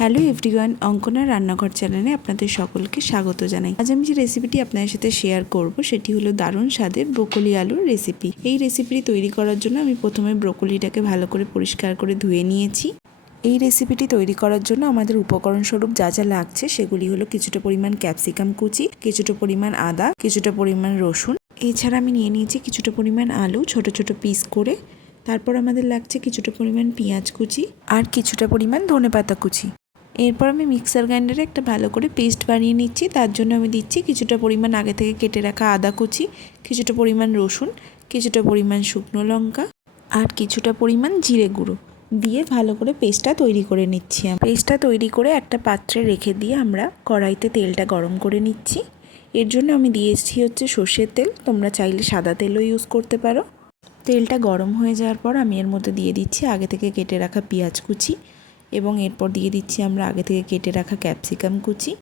Hello everyone, Ankana রান্নাঘর চ্যানেলে আপনাদের সকলকে স্বাগত জানাই। আজ আমি যে রেসিপিটি আপনাদের সাথে শেয়ার করব সেটি হলো দারুণ স্বাদের ব্রোকলি আলুর রেসিপি। এই রেসিপিটি তৈরি করার জন্য আমি প্রথমে ব্রোকলিটাকে ভালো করে পরিষ্কার করে ধুয়ে নিয়েছি। এই রেসিপিটি তৈরি করার জন্য আমাদের উপকরণ স্বরূপ যা যা লাগছে সেগুলি হলো কিছুটা পরিমাণ ক্যাপসিকাম কুচি, কিছুটা পরিমাণ আদা, কিছুটা পরিমাণ রসুন। এছাড়া আমি নিয়ে নিয়েছি কিছুটা পরিমাণ আলু ছোট ছোট পিস করে। তারপর আমাদের লাগছে কিছুটা পরিমাণ পেঁয়াজ কুচি আর কিছুটা পরিমাণ ধনেপাতা কুচি। এরপর আমি মিক্সার গ্রাইন্ডারে একটা ভালো করে পেস্ট বানিয়ে নিচ্ছি। তার জন্য আমি দিচ্ছি কিছুটা পরিমাণ আগে থেকে কেটে রাখা আদা কুচি, কিছুটা পরিমাণ রসুন, কিছুটা পরিমাণ শুকনো লঙ্কা আর কিছুটা পরিমাণ জিরে গুঁড়ো দিয়ে ভালো করে পেস্টটা তৈরি করে নিচ্ছি। পেস্টটা তৈরি করে একটা পাত্রে রেখে দিয়ে আমরা কড়াইতে তেলটা গরম করে নিচ্ছি। এর জন্য আমি দিয়েছি হচ্ছে সর্ষের তেল, তোমরা চাইলে সাদা তেলও ইউজ করতে পারো। তেলটা গরম হয়ে যাওয়ার পর আমি এর মধ্যে দিয়ে দিচ্ছি আগে থেকে কেটে রাখা পেঁয়াজ কুচি এবং এরপর দিয়ে দিচ্ছি আমরা আগে থেকে কেটে রাখা ক্যাপসিকাম কুচি।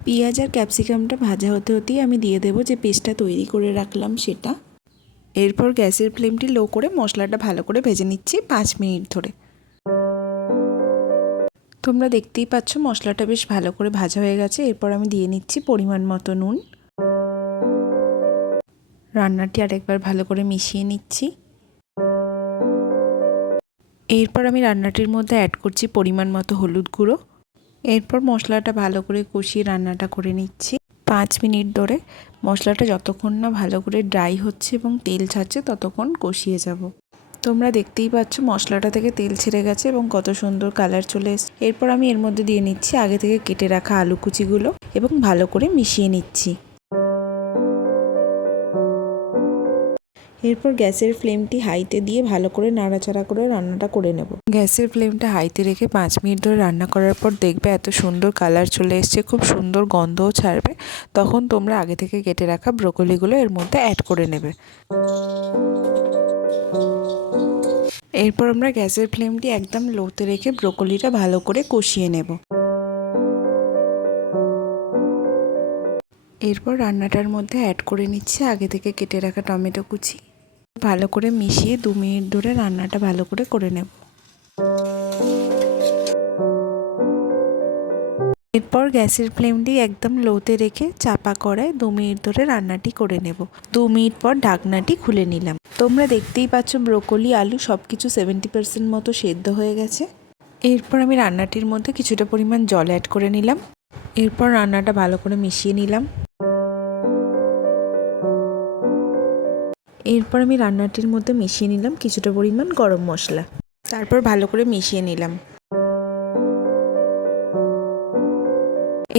পেঁয়াজ আর ক্যাপসিকামটা ভাজা হতে হতেই আমি দিয়ে দেবো যে পেস্টটা তৈরি করে রাখলাম সেটা। এরপর গ্যাসের ফ্লেমটি লো করে মশলাটা ভালো করে ভেজে নিচ্ছি 5 মিনিট ধরে। তোমরা দেখতেই পাচ্ছ মশলাটা বেশ ভালো করে ভাজা হয়ে গেছে। এরপর আমি দিয়ে নিচ্ছি পরিমাণ মতো নুন। রান্নাটি আরেকবার ভালো করে মিশিয়ে নিচ্ছি। এরপর আমি রান্নাটির মধ্যে অ্যাড করছি পরিমাণ মতো হলুদ গুঁড়ো। এরপর মশলাটা ভালো করে কষিয়ে রান্নাটা করে নিচ্ছি 5 মিনিট ধরে। মশলাটা যতক্ষণ না ভালো করে ড্রাই হচ্ছে এবং তেল ছাড়ছে ততক্ষণ কষিয়ে যাব। তোমরা দেখতেই পাচ্ছ মশলাটা থেকে তেল ছেড়ে গেছে এবং কত সুন্দর কালার চলে এসেছে। এরপর আমি এর মধ্যে দিয়ে নিচ্ছি আগে থেকে কেটে রাখা আলু কুচিগুলো এবং ভালো করে মিশিয়ে নিচ্ছি। এরপর গ্যাসের ফ্লেমটি হাইতে দিয়ে ভালো করে নাড়াচাড়া করে রান্নাটা করে নেব। গ্যাসের ফ্লেমটা হাইতে রেখে 5 মিনিট ধরে রান্না করার পর দেখবে এত সুন্দর কালার চলে এসছে, খুব সুন্দর গন্ধও ছাড়বে। তখন তোমরা আগে থেকে কেটে রাখা ব্রোকলিগুলো এর মধ্যে অ্যাড করে নেবে। এরপর আমরা গ্যাসের ফ্লেমটি একদম লোতে রেখে ব্রোকলিটা ভালো করে কষিয়ে নেব। এরপর রান্নাটার মধ্যে অ্যাড করে নিচ্ছি আগে থেকে কেটে রাখা টমেটো কুচি। ভালো করে মিশিয়ে 2 মিনিট ধরে রান্নাটা ভালো করে নেব। এরপর গ্যাসের ফ্লেমটি একদম লোতে রেখে চাপা কড়ায় 2 মিনিট ধরে রান্নাটি করে নেব। 2 মিনিট পর ঢাকনাটি খুলে নিলাম। তোমরা দেখতেই পাচ্ছ ব্রোকলি আলু সব কিছু 70% মতো সেদ্ধ হয়ে গেছে। এরপর আমি রান্নাটির মধ্যে কিছুটা পরিমাণ জল অ্যাড করে নিলাম। এরপর রান্নাটা ভালো করে মিশিয়ে নিলাম। এরপর আমি রান্নাটির মধ্যে মিশিয়ে নিলাম কিছুটা পরিমাণ গরম মশলা। তারপর ভালো করে মিশিয়ে নিলাম।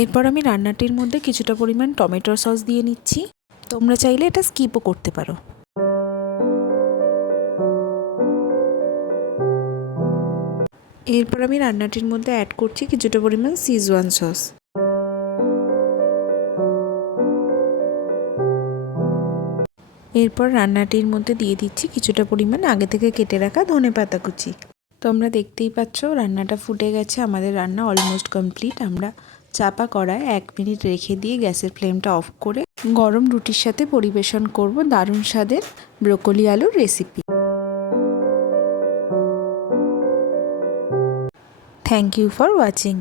এরপর আমি রান্নাটির মধ্যে কিছুটা পরিমাণ টমেটো সস দিয়ে নিচ্ছি। তোমরা চাইলে এটা স্কিপও করতে পারো। এরপর আমি রান্নাটির মধ্যে অ্যাড করছি কিছুটা পরিমাণ সিজওয়ান সস। এরপর রান্নাটির মধ্যে দিয়ে দিচ্ছি কিছুটা পরিমাণ আগে থেকে কেটে রাখা ধনেপাতা কুচি। তোমরা দেখতেই পাচ্ছ রান্নাটা ফুটে গেছে। আমাদের রান্না অলমোস্ট কমপ্লিট। আমরা চাপা কড়ায় 1 মিনিট রেখে দিয়ে গ্যাসের ফ্লেমটা অফ করে গরম রুটির সাথে পরিবেশন করব দারুণ স্বাদের ব্রোকলি আলুর রেসিপি। Thank you for watching.